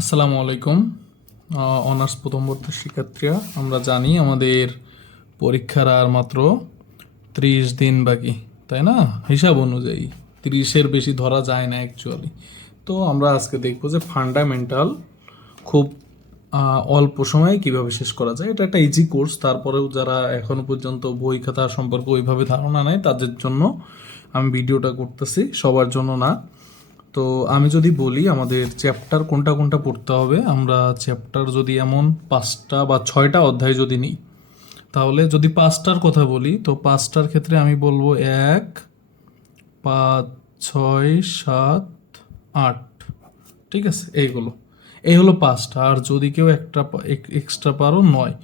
আসসালামু আলাইকুম। অনার্স প্রথম বর্ষের শিক্ষার্থীরা, আমরা জানি আমাদের পরীক্ষার আর মাত্র ত্রিশ দিন বাকি, তাই না? হিসাব অনুযায়ী, তিরিশের বেশি ধরা যায় না অ্যাকচুয়ালি তো আমরা আজকে দেখব যে ফান্ডামেন্টাল খুব অল্প সময়ে কীভাবে শেষ করা যায়। এটা একটা ইজি কোর্স তারপরেও যারা এখনও পর্যন্ত বই খাতা সম্পর্কে ওইভাবে ধারণা নেয় তাদের জন্য আমি ভিডিওটা করতেছি। সবার জন্য না। তো আমি যদি বলি আমাদের চ্যাপ্টার কোনটা কোনটা পড়তে হবে, আমরা চ্যাপ্টার যদি এমন পাঁচটা বা ছয়টা অধ্যায় যদি নিই, তাহলে যদি পাঁচটার কথা বলি, তো পাঁচটার ক্ষেত্রে আমি বলব এক, পাঁচ, ছয়, সাত, আট, ঠিক আছে? এইগুলো। এই হলো পাঁচটা। আর যদি কেউ একটা এক্সট্রা পারো, নয়।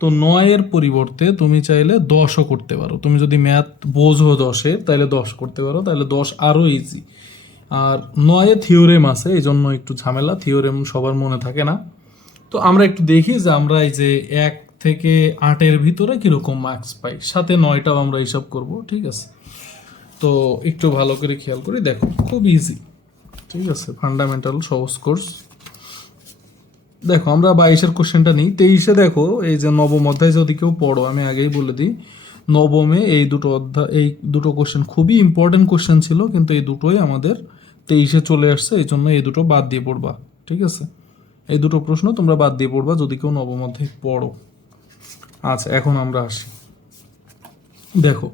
তো নয়ের পরিবর্তে তুমি চাইলে দশও করতে পারো। তুমি যদি ম্যাথ বোঝো দশে তাহলে দশ করতে পারো। তাহলে দশ আরও ইজি আর নয়ে থিওরেম আছে, এই জন্য একটু ঝামেলা, থিওরেম সবার মনে থাকে না। তো আমরা একটু দেখি যে আমরা এই যে এক থেকে আটের ভিতরে কীরকম মার্কস পাই, সাথে নয়টাও আমরা হিসাব করব, ঠিক আছে? তো একটু ভালো করে খেয়াল করি, দেখো, খুব ইজি ঠিক আছে? ফান্ডামেন্টাল সহজ কোর্স দেখো, আমরা বাইশের কোশ্চেনটা নিই। তেইশে দেখো, এই যে নবম অধ্যায় যদি কেউ পড়ো, আমি আগেই বলে দিই, নবমে এই দুটো অধ্যায়, এই দুটো কোশ্চেন খুবই ইম্পর্টেন্ট কোশ্চেন ছিল, কিন্তু এই দুটোই আমাদের তেইশে চলে আসছে, এই জন্য এই দুটো বাদ দিয়ে পড়বা, ঠিক আছে? এই দুটো প্রশ্ন তোমরা বাদ দিয়ে পড়বা যদি কেউ নবম পড়ো। আচ্ছা এখন আমরা আসি। দেখো,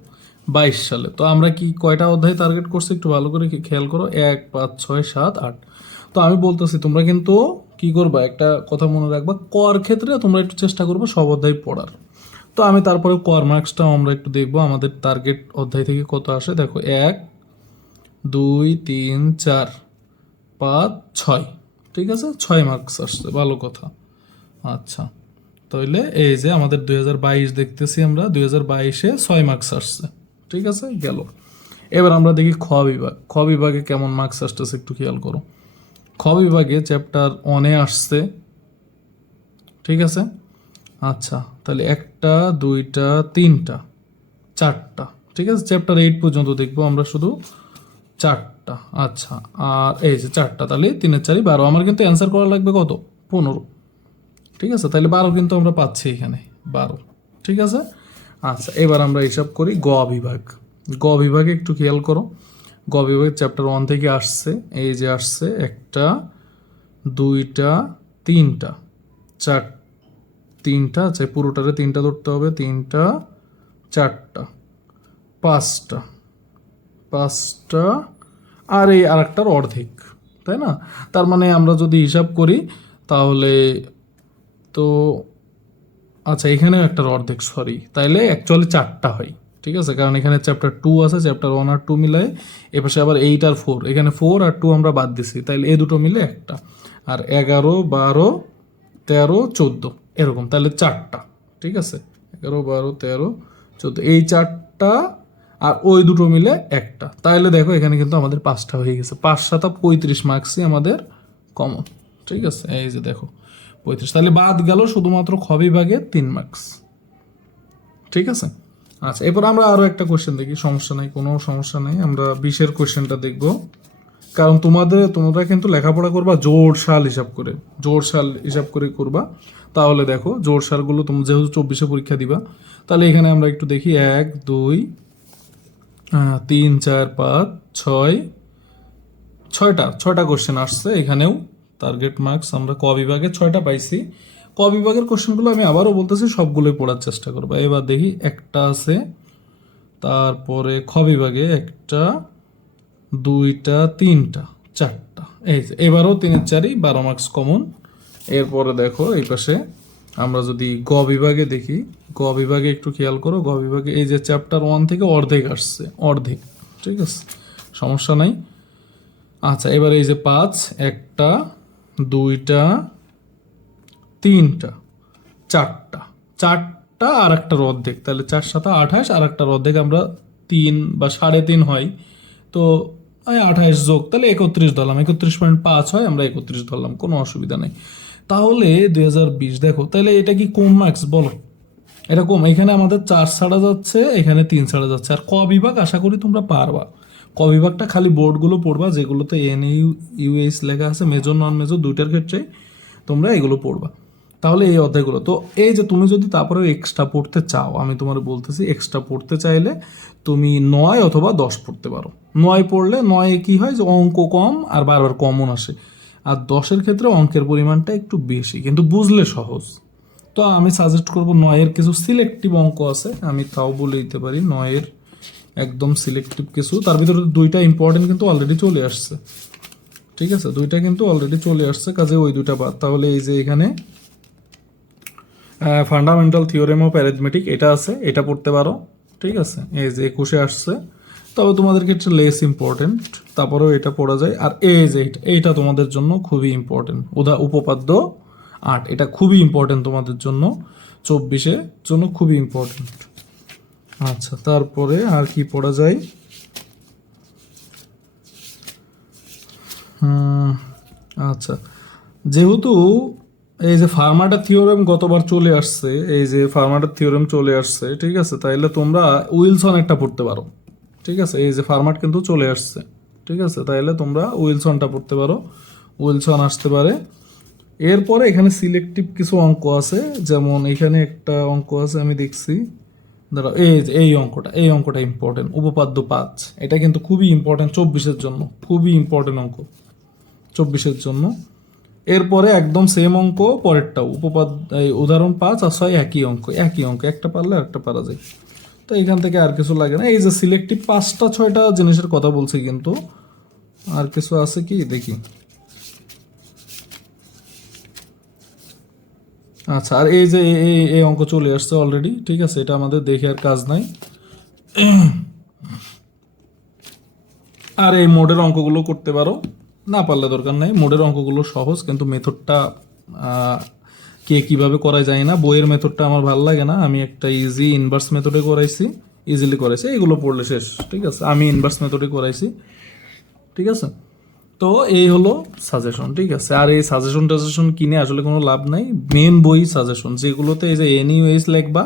বাইশ সালে, তো আমরা কি কয়টা অধ্যায় টার্গেট করছি একটু ভালো করে খেয়াল করো, এক, পাঁচ, ছয়, সাত, আট। তো আমি বলতেছি, তোমরা কিন্তু কি করবা, একটা কথা মনে রাখবা, কর ক্ষেত্রে তোমরা একটু চেষ্টা করবে সব অধ্যায় পড়ার। তো আমি তারপরে কর মার্কসটাও আমরা একটু দেখব, আমাদের টার্গেট অধ্যায় থেকে কত আসে, দেখো, এক দুই, তিন, চার, পাঁচ, ছয়। ঠিক আছে? ছয় মার্কস আসছে। ভালো কথা। আচ্ছা। তাইলে এই যে আমাদের দুই হাজার বাইশ দেখতেছি আমরা, দুই বাইশে ছয় মার্কস আসছে। ঠিক আছে? গেল। এবার আমরা দেখি খ বিভাগ। খ বিভাগে কেমন মার্কস আসতেছে একটু খেয়াল করো। খ বিভাগে চ্যাপ্টার অনে আসছে। ঠিক আছে? আচ্ছা। তাহলে একটা, দুইটা, তিনটা, চারটা। ঠিক আছে? চ্যাপ্টার এইট পর্যন্ত দেখব আমরা শুধু। চারটা আচ্ছা আর এই যে চারটা, তাহলে তিনের চারি বারো। আমার কিন্তু অ্যান্সার করা লাগবে কত? পনেরো। ঠিক আছে, তাহলে বারো কিন্তু আমরা পাচ্ছি এখানে, বারো। ঠিক আছে? আচ্ছা এবার আমরা হিসাব করি গ বিভাগ। গ বিভাগে একটু খেয়াল করো। গ বিভাগের চ্যাপ্টার ওয়ান থেকে আসছে, এই যে আসছে, একটা, দুইটা, তিনটা। চার, তিনটা আচ্ছা পুরোটারে তিনটা ধরতে হবে, তিনটা, চারটা, পাঁচটা। পাঁচটা আর এই আরেকটার অর্ধেক, তাই না? তার মানে আমরা যদি হিসাব করি, তাহলে তো আচ্ছা এখানেও একটার অর্ধেক সরি তাইলে অ্যাকচুয়ালি চারটা হয়, ঠিক আছে? কারণ এখানে চ্যাপ্টার টু আছে চ্যাপ্টার ওয়ান আর টু মিলায়, এপাশে আবার এইট আর ফোর এখানে ফোর আর টু আমরা বাদ দিছি, তাইলে এই দুটো মিলে একটা। আর এগারো, বারো, তেরো, চোদ্দ, এরকম। তাহলে চারটা, ঠিক আছে? এগারো, বারো, তেরো, চোদ্দ। এই চারটা আর ওই দুটো মিলে একটা। তাহলে দেখো এখানে কিন্তু আমাদের পাঁচটা হয়ে গেছে। পাঁচ সাতা পঁয়ত্রিশ মার্কসই আমাদের কমন ঠিক আছে? এই যে দেখো, পঁয়ত্রিশ। তাহলে বাদ গেল শুধুমাত্র খ বিভাগে তিন মার্কস ঠিক আছে? আচ্ছা এরপর আমরা আরও একটা কোশ্চেন দেখি। সমস্যা নাই, কোনো সমস্যা নেই। আমরা বিশের কোশ্চেনটা দেখব। কারণ তোমাদের, তোমরা কিন্তু লেখাপড়া করবা, জোর সাল হিসাব করে। জোর সাল হিসাব করে করবা। তাহলে দেখো, জোর সালগুলো তুমি যেহেতু চব্বিশে পরীক্ষা দিবা, তাহলে এখানে আমরা একটু দেখি। এক, দুই তিন, চার, পাঁচ, ছয়। ছয়টা ছয়টা কোশ্চেন আসছে। এখানেও টার্গেট মার্কস আমরা ক বিভাগে ছয়টা পাইছি। ক বিভাগের কোশ্চেনগুলো আমি আবারও বলতেছি, সবগুলোই পড়ার চেষ্টা করব। এবার দেখি একটা আছে, তারপরে খ বিভাগে একটা, দুইটা, তিনটা, চারটা। এই যে, এবারও তিনের চারই, বারো মার্কস কমন এরপরে দেখো, এই পাশে আমরা যদি গ বিভাগে দেখি গ বিভাগে একটু খেয়াল করো, গ বিভাগে এই যে চ্যাপ্টার ওয়ান থেকে অর্ধেক আসছে, অর্ধেক, ঠিক আছে? সমস্যা নাই। আচ্ছা এবার এই যে পাঁচ, একটা, দুইটা, তিনটা, চারটা চারটা আর একটার অর্ধেক। তাহলে চার সাথে আঠাশ আর একটার অর্ধেক আমরা তিন বা সাড়ে তিন হয়। তো আঠাশ যোগ, তাহলে একত্রিশ ধরলাম। একত্রিশ পয়েন্ট পাঁচ হয়, আমরা একত্রিশ ধরলাম, কোনো অসুবিধা নেই। তাহলে দুই হাজার বিশ, দেখো, তাহলে এটা কি কম মার্কস বলো? এটা কম এখানে আমাদের চার ছাড়া যাচ্ছে, এখানে তিন ছাড়া যাচ্ছে। আর ক বিভাগ? আশা করি তোমরা পারবা। ক বিভাগটা খালি বোর্ডগুলো পড়বা, যেগুলোতে এন ইউ ইউএস লেখা আছে মেজর নন মেজর দুইটার ক্ষেত্রে তোমরা এগুলো পড়বা। তাহলে এই অধ্যায়গুলো। তো এই যে তুমি যদি তারপরে এক্সট্রা পড়তে চাও, আমি তোমার বলতেছি এক্সট্রা পড়তে চাইলে তুমি নয় অথবা দশ পড়তে পারো। নয় পড়লে নয়ে কি হয়? যে অঙ্ক কম আর বারবার কমন আসে। আর দশের ক্ষেত্রে অঙ্কের পরিমাণটা একটু বেশি, কিন্তু বুঝলে সহজ। তো আমি সাজেস্ট করব নয়ের কিছু সিলেক্টিভ অঙ্ক আছে, আমি তাও বলে দিতে পারি। নয়ের একদম সিলেক্টিভ কিছু, তার ভিতরে দুইটা ইম্পর্টেন্ট কিন্তু অলরেডি চলে আসছে। ঠিক আছে? দুইটা কিন্তু অলরেডি চলে আসছে, কাজে ওই দুইটা বাদ। তাহলে এই যে এখানে ফান্ডামেন্টাল থিওরেম অফ অ্যারিথমেটিক এটা আছে, এটা পড়তে পারো। ঠিক আছে? এই যে একুশে আসছে। তবে তোমাদের ক্ষেত্রে লেস ইম্পর্টেন্ট তারপরেও এটা পড়া যায়। আর এই যে এইটা তোমাদের জন্য খুবই ইম্পর্টেন্ট উদা, উপপাদ্য আট। এটা খুবই ইম্পর্টেন্ট তোমাদের জন্য। চব্বিশে জন্য খুবই ইম্পর্টেন্ট আচ্ছা তারপরে আর কি পড়া যায়? আচ্ছা। যেহেতু এই যে ফার্মাটার থিওরেম গতবার চলে আসছে, এই যে ফার্মাটার থিওরেম চলে আসছে, ঠিক আছে? তাইলে তোমরা উইলসন একটা পড়তে পারো, ঠিক আছে? এই যে ফার্মাট কিন্তু চলে আসছে, ঠিক আছে? তাইলে তোমরা উইলসনটা পড়তে পারো। উইলসন আসতে পারে এরপরে এখানে সিলেক্টিভ কিছু অঙ্ক আছে। যেমন এখানে একটা অঙ্ক আছে, আমি দেখছি। দাঁড়াও এই যে, এই অঙ্কটা এই অঙ্কটা ইম্পর্টেন্ট উপপাদ্য পাঁচ। এটা কিন্তু খুবই ইম্পর্টেন্ট চব্বিশের জন্য, খুবই ইম্পর্টেন্ট অঙ্ক, চব্বিশের জন্য। এরপরে একদম সেম অঙ্ক পরেরটা উপপাদ, এই উদাহরণ পাঁচ আর ছয় একই অঙ্ক একই অঙ্ক, একটা পারলে একটা পারা যায়। তো এখান থেকে আর কিছু লাগে না। এই যে সিলেক্টিভ পাঁচটা, ছয়টা জিনিসের কথা বলছি কিন্তু, আর কিছু আছে কি? দেখি। আচ্ছা আর এই যে এই- এই অঙ্ক চলে আসছে অলরেডি ঠিক আছে? এটা আমাদের দেখে আর কাজ নাই। আর এই মোডের অঙ্কগুলো করতে পারো। না পারলে দরকার নাই, মোডের অঙ্কগুলো সহজ, কিন্তু মেথডটা কে কীভাবে করা যায় না। বইয়ের মেথডটা আমার ভালো লাগে না। আমি একটা ইজি ইনভার্স মেথডে করাইছি ইজিলি করাইছি। এগুলো পড়লে শেষ, ঠিক আছে? আমি ইনভার্স মেথডে করাইছি, ঠিক আছে? তো এই হলো সাজেশন ঠিক আছে? আর এই সাজেশন টাজেশন কিনে আসলে কোনো লাভ নাই। মেন বই সাজেশন যেগুলোতে এই যে এনিওয়েজ লেখবা,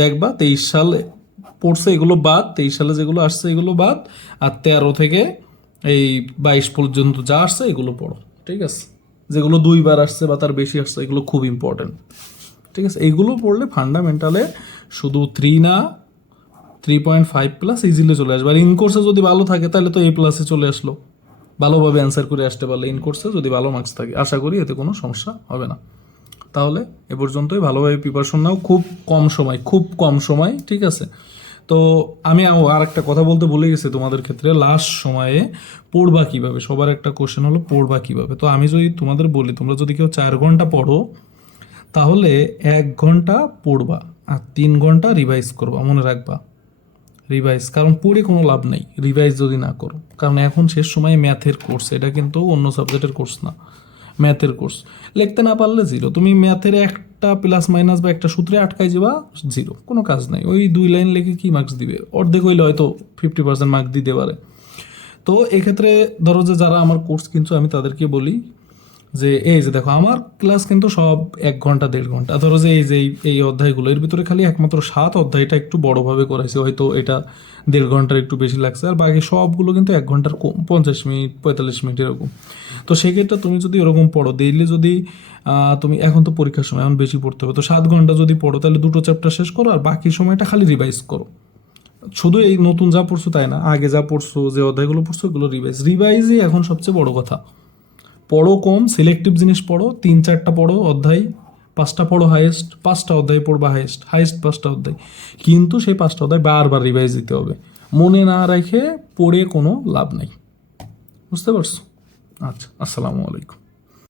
দেখবা, তেইশ সালে পড়ছে এগুলো বাদ, তেইশ সালে যেগুলো আসছে এগুলো বাদ, আর তেরো থেকে এই বাইশ পর্যন্ত যা আসছে এগুলো পড়ো, ঠিক আছে? যেগুলো দুইবার আসছে বা তার বেশি আসছে, এগুলো খুব ইম্পর্টেন্ট ঠিক আছে? এগুলো পড়লে ফান্ডামেন্টালে শুধু থ্রি না three point five plus easily চলে আসবে। আর ইন কোর্সে যদি ভালো থাকে, তাহলে তো এ প্লাসে চলে আসলো। ভালোভাবে অ্যান্সার করে আসতে পারলে ইন কোর্সে যদি ভালো মার্কস থাকে, আশা করি এতে কোনো সমস্যা হবে না। তাহলে এ পর্যন্তই, ভালোভাবে প্রিপারেশন নাও, খুব কম সময়, খুব কম সময়, ঠিক আছে? তো আমি আর একটা কথা বলতে ভুলে গেছি তোমাদের ক্ষেত্রে লাস্ট সময়ে পড়বা কীভাবে? সবার একটা কোশ্চেন হলো, পড়বা কীভাবে? তো আমি যদি তোমাদের বলি, তোমরা যদি কেউ চার ঘণ্টা পড়ো, তাহলে এক ঘণ্টা পড়বা আর তিন ঘণ্টা রিভাইজ করবা, মনে রাখবা। রিভাইজ কারণ পড়ে কোনো লাভ নেই রিভাইজ যদি না করো। কারণ এখন শেষ সময়ে ম্যাথের কোর্স এটা কিন্তু অন্য সাবজেক্টের কোর্স না ম্যাথের কোর্স লিখতে না পারলে জিরো তুমি ম্যাথের একটা প্লাস মাইনাস বা একটা সূত্রে আটকাই যাবা জিরো কোনো কাজ নাই। ওই দুই লাইন লিখে কি মার্কস দিবে? অর্ধেক হইলে হয়তো ফিফটি পার্সেন্ট মার্ক দিতে পারে। তো এক্ষেত্রে ধরো যে যারা আমার কোর্স কিনছো, আমি তাদেরকে বলি যে এই যে দেখো, আমার ক্লাস কিন্তু সব এক ঘণ্টা, দেড় ঘণ্টা। ধরো যে এই যে এই- অধ্যায়গুলো, এর ভিতরে খালি একমাত্র সাত অধ্যায়টা একটু বড়োভাবে করাইছে, হয়তো এটা দেড় ঘণ্টার একটু বেশি লাগছে, আর বাকি সবগুলো কিন্তু এক ঘণ্টার কম, পঞ্চাশ মিনিট, পঁয়তাল্লিশ মিনিট এরকম। তো সেক্ষেত্রে তুমি যদি এরকম পড়ো ডেইলি যদি তুমি, এখন তো পরীক্ষার সময়, এখন বেশি পড়তে হবে, তো সাত ঘণ্টা যদি পড়ো, তাহলে দুটো চ্যাপ্টার শেষ করো, আর বাকি সময়টা খালি রিভাইজ করো। শুধু এই নতুন যা পড়ছো তাই না, আগে যা পড়ছো, যে অধ্যায়গুলো পড়ছো, ওগুলো রিভাইজ রিভাইজই এখন সবচেয়ে বড় কথা। পড়ো কম সিলেক্টিভ জিনিস পড়ো, তিন চারটা পড়ো অধ্যায়, পাঁচটা পড়ো হায়েস্ট পাঁচটা অধ্যায় পড়বা হায়েস্ট হায়েস্ট পাঁচটা অধ্যায়। কিন্তু সেই পাঁচটা অধ্যায় বারবার রিভাইজ দিতে হবে। মনে না রেখে পড়ে কোনো লাভ নেই। বুঝতে পারছ? আচ্ছা আসসালামু আলাইকুম।